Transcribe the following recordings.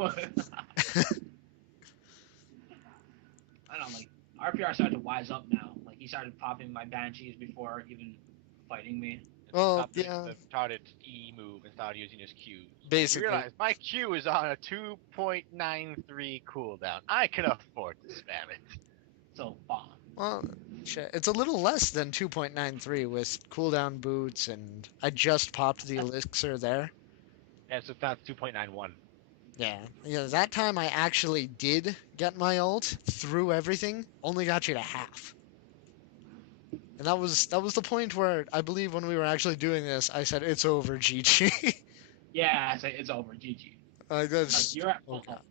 I don't know, like RPR started to wise up now. Like he started popping my banshees before even fighting me. Well, Stop doing yeah, the retarded E move and start using his Qs. You basically. realize my Q is on a 2.93 cooldown. I can afford to spam it. So bomb. Well, shit, it's a little less than 2.93 with cooldown boots, and I just popped the elixir there. Yeah, so that's 2.91. Yeah, that time I actually did get my ult through everything, only got you to half. And that was the point where I believe when we were actually doing this, I said it's over, GG. Yeah, it's over. GG. Like Like that's you're at oh full god, health.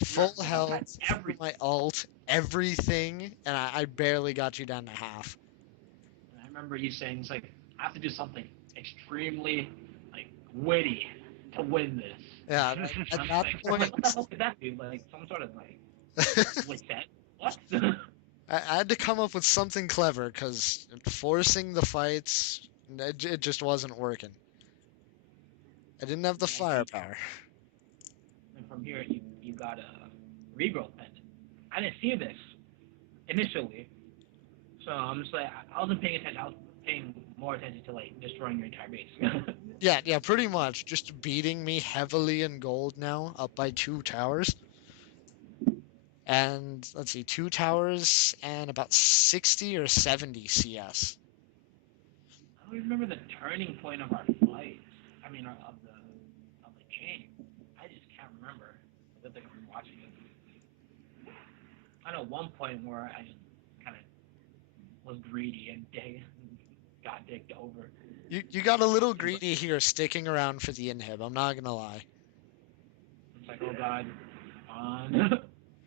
You're full at full health. Had health through everything. my ult, everything, and I barely got you down to half. And I remember you saying it's like I have to do something extremely like witty to win this. Yeah, And at I'm that like, point, what the hell could that be? Like some sort of like wit set? What? I had to come up with something clever because forcing the fights, it just wasn't working. I didn't have the And I see. firepower. And from here, you got a regrowth pendant. I didn't see this initially, so I'm just like I wasn't paying attention. I was paying more attention to like destroying your entire base. Yeah, pretty much. Just beating me heavily in gold now, up by 2 towers. And let's see, 2 towers and about 60 or 70 CS. I don't remember the turning point of our fight. I mean, of the game. I just can't remember. I don't think I've been watching it. I know one point where I just kind of was greedy and got dicked over. You got a little greedy here sticking around for the inhib, I'm not gonna lie. It's like, oh god, on.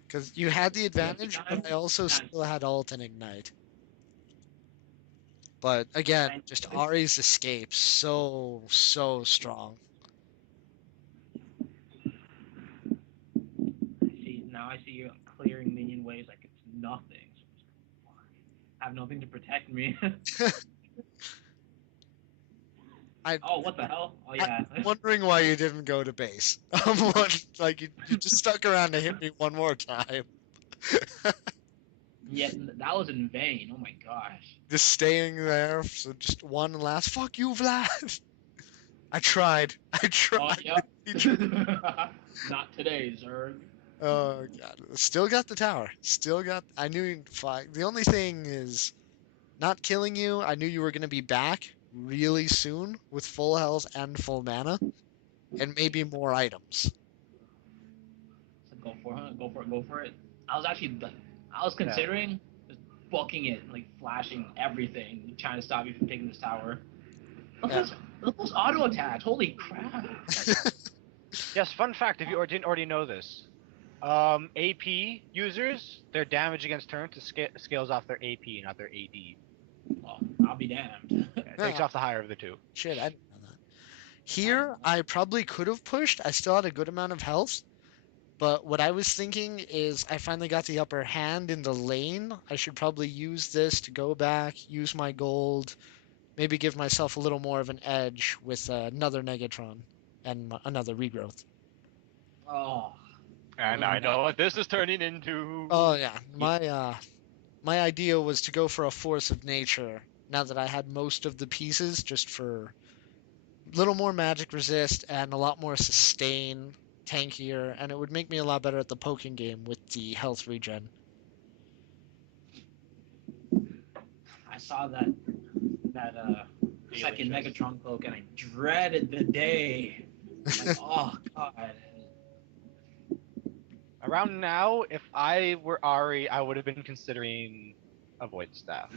Because you had the You have the advantage, but time. I also Nice. still had ult and ignite. But again, just I Ahri's escape, so strong. see now. I see you clearing minion waves like it's nothing. So I have nothing to protect me. I, Oh, what the hell? Oh I'm yeah. wondering why you didn't go to base. Like you just stuck around to hit me one more time. Yeah, that was in vain. Oh my gosh. Just staying there, so just one last fuck you, Vlad. I tried. I Oh tried. yep. He tried. Not today, Zerg. Oh god. Still got the tower. Still got. I knew you'd fight. The only thing is not killing you. I knew you were gonna be back really soon with full health and full mana, and maybe more items. So go for it. Go for it. Go for it. I was actually I was Yeah. considering just booking it, like flashing everything, trying to stop you from taking this tower. Look Yeah. at those auto attacks. Holy crap. Yes, fun fact if you didn't already know this. AP users, their damage against turns scales off their AP, not their AD. Well, I'll be damned. Yeah, it takes Yeah. off the higher of the two. Shit, I didn't know that. Here, I probably could have pushed. I still had a good amount of health. But what I was thinking is I finally got the upper hand in the lane. I should probably use this to go back, use my gold, maybe give myself a little more of an edge with another Negatron and another regrowth. Oh, And I know what this is turning into. Oh yeah, my idea was to go for a force of nature. Now that I had most of the pieces, just for a little more magic resist and a lot more sustain, tankier, and it would make me a lot better at the poking game with the health regen. I saw that second Megatron cloak, and I dreaded the day. Like, oh god. Around now, if I were Ahri, I would have been considering a Void Staff.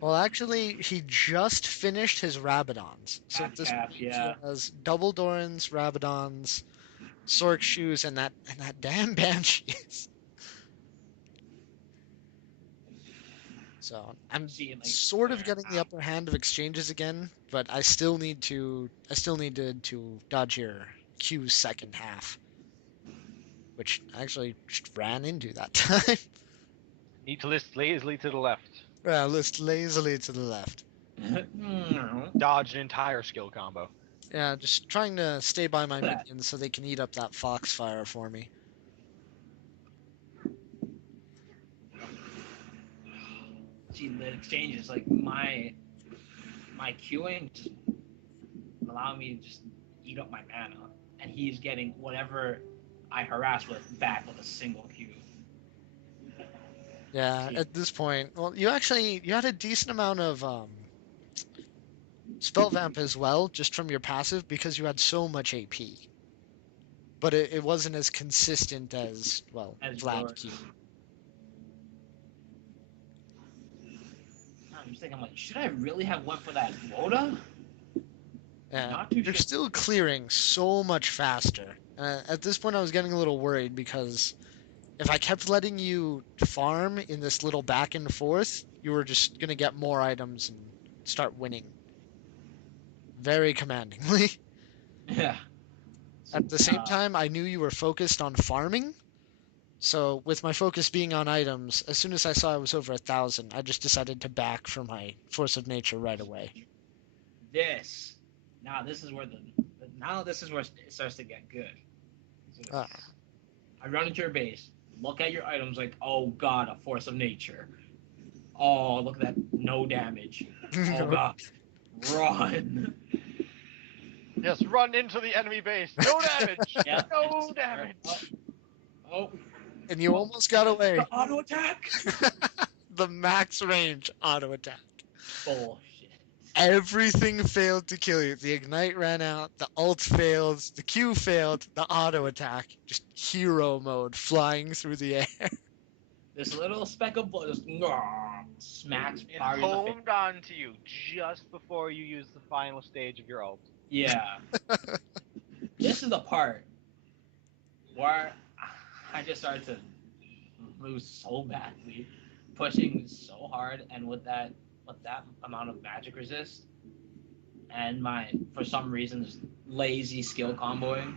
Well, actually, he just finished his Rabadons. So at this Caps, point, he yeah. has double Dorans, Rabadons, Sork shoes, and that damn Banshees. So I'm Seeing like sort of getting the upper hand of exchanges again, but I still needed to dodge your Q's second half, which I actually just ran into that time. Need to list lazily to the left. List lazily to the left. Dodge an entire skill combo. Yeah, just trying to stay by my Look at that. minions so they can eat up that foxfire for me. See, the exchange is like my queuing just allowing me to just eat up my mana, and he's getting whatever I harass with back with a single Q. Yeah, See, at this point, well, you had a decent amount of spell vamp as well, just from your passive because you had so much AP. But it wasn't as consistent as, well, as Vlad yours. Q. I'm just thinking, I'm like, should I really have went for that Woda? Yeah, Not too you're sure. still clearing so much faster. At this point, I was getting a little worried because if I kept letting you farm in this little back and forth, you were just gonna get more items and start winning very commandingly. Yeah. At the same Uh, time, I knew you were focused on farming, so with my focus being on items, as soon as I saw I was over 1,000, I just decided to back for my force of nature right away. this. Now this is where now this is where it starts to get good. So Uh, I run into your base, look at your items like, oh god, a force of nature. Oh, look at that, no damage. Oh god, run. Yes, run into the enemy base. No damage. Yeah. No damage. Oh, and you almost got away. the auto attack. The max range auto attack. Bullshit. Everything failed to kill you. The ignite ran out, the ult failed, the Q failed, the auto attack. Just hero mode flying through the air. This little speck of blood just smacks It Ahri in the face. homed on to you just before you use the final stage of your ult. Yeah. This is the part where I just started to lose so badly, pushing so hard, and with that amount of magic resist, and my for some reason just lazy skill comboing,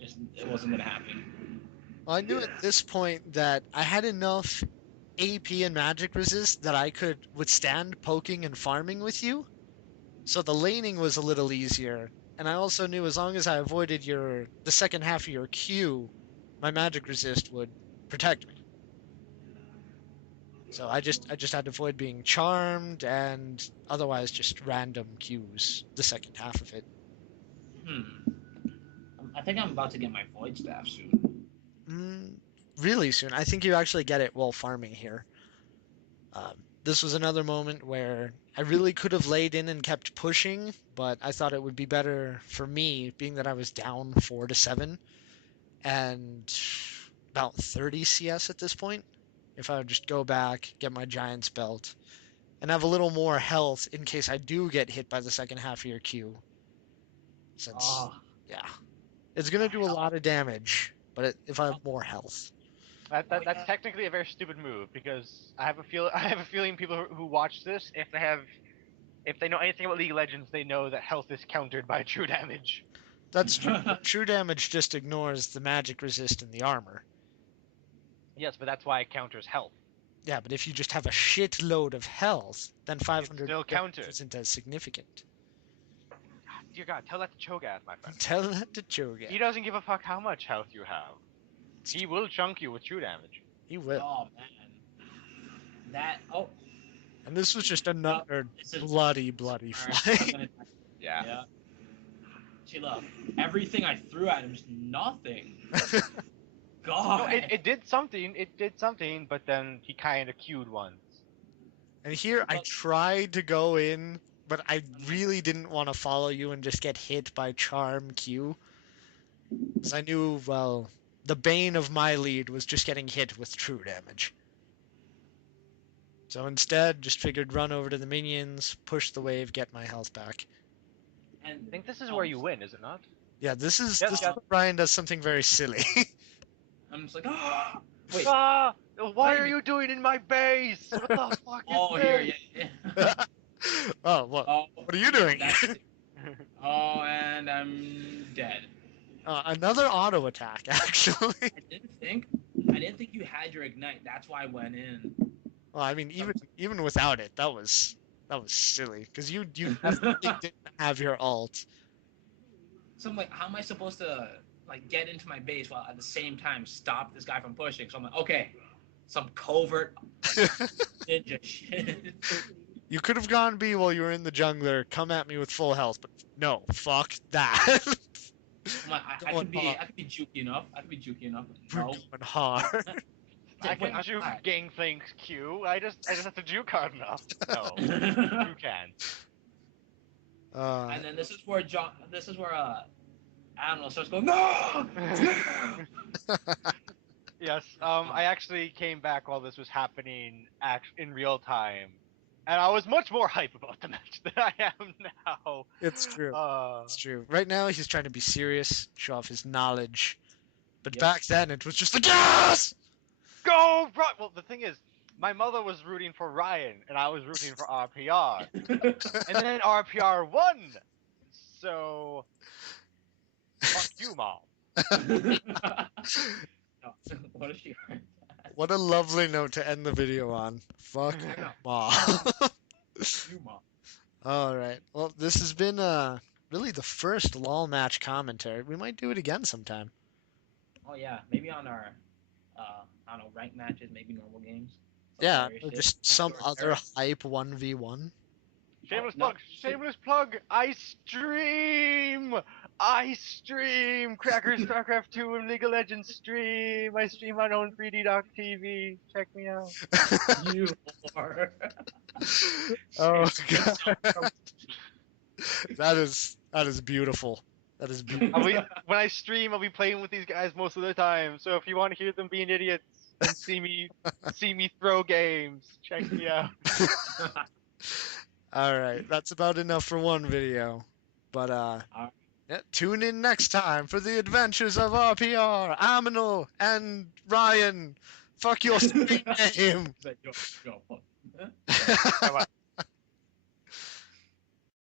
just it wasn't gonna happen. Well, I knew at this point that I had enough AP and magic resist that I could withstand poking and farming with you. So the laning was a little easier. And I also knew as long as I avoided the second half of your Q, my magic resist would protect me. So I just had to avoid being charmed and otherwise just random Qs the second half of it. Hmm. I think I'm about to get my void staff soon. Mm, really soon. I think you actually get it while farming here. This was another moment where I really could have laid in and kept pushing, but I thought it would be better for me, being that I was down 4 to 7 and about 30 CS at this point, if I would just go back, get my Giant's belt, and have a little more health in case I do get hit by the second half of your Q. Since, Oh, yeah, it's gonna do a lot of damage, but if I have more health. That's technically a very stupid move because I have a feeling people who watch this, if they know anything about League of Legends, they know that health is countered by true damage. That's true. True damage just ignores the magic resist and the armor. Yes, but that's why it counters health. Yeah, but if you just have a shitload of health, then 500 still counted. isn't as significant. Dear God, tell that to Cho'Gath, my friend. Tell that to Cho'Gath. He doesn't give a fuck how much health you have. He will chunk you with true damage. He will. oh man, that And this was just another this is bloody all right. fight. Yeah. Yeah. See, look, everything I threw at him is nothing. God. No, it did something. It did something, but then he kind of queued once. And here I tried to go in, but I really didn't want to follow you and just get hit by Charm Q. Because I knew, well, the bane of my lead was just getting hit with true damage. So instead, just figured run over to the minions, push the wave, get my health back. And I think this is where you win, is it not? Yeah, this is Yes, this yes. is where Ryan does something very silly. I'm just like, ah, wait. Ah! Why are Wait. you doing in my base? What the fuck is Oh, this? here, yeah. Oh, what? Oh, What are you doing? that's- oh, and I'm dead. Another auto attack, actually. I didn't think you had your ignite. That's why I went in. Well, I mean, even without it, that was silly because you definitely didn't have your ult. So I'm like, how am I supposed to like get into my base while at the same time stop this guy from pushing? So I'm like, okay, some covert like, ninja shit. You could have gone B while you were in the jungler, come at me with full health, but no, fuck that. I'm like, I Going hard. could be jukey enough. I could be jukey enough. We're No. going hard. I Wait, can I'm juke not. Gangplank's Q. I just have to juke hard enough. No, you can. And then this is where I don't know, starts going, no! Yes, I actually came back while this was happening in real time, and I was much more hype about the match than I am now. It's true. Uh, It's true. Right now, he's trying to be serious, show off his knowledge. But Yep. back then, it was just like, yes! Go, bro! Well, the thing is, my mother was rooting for Ryan, and I was rooting for RPR, and then RPR won. So, fuck you, mom. No, what if she heard that? What a lovely note to end the video on. Fuck I know. mom. You, mom. All right. Well, this has been really the first LOL match commentary. We might do it again sometime. Oh yeah, maybe on our, I don't know, ranked matches, maybe normal games. Some Yeah, hilarious or shit. just some Or other hype 1v1. Shameless no. plug. Shameless plug. I stream. Crackers StarCraft 2 and League of Legends stream. I stream on own 3D.TV. Check me out. You are. Oh god. That is beautiful. That is beautiful. When I stream, I'll be playing with these guys most of the time. So if you want to hear them being idiots and see me throw games, check me out. All right, that's about enough for one video. But yeah, tune in next time for the adventures of RPR, Aminal, and Ryan. Fuck your stream name. Yo, Bye-bye.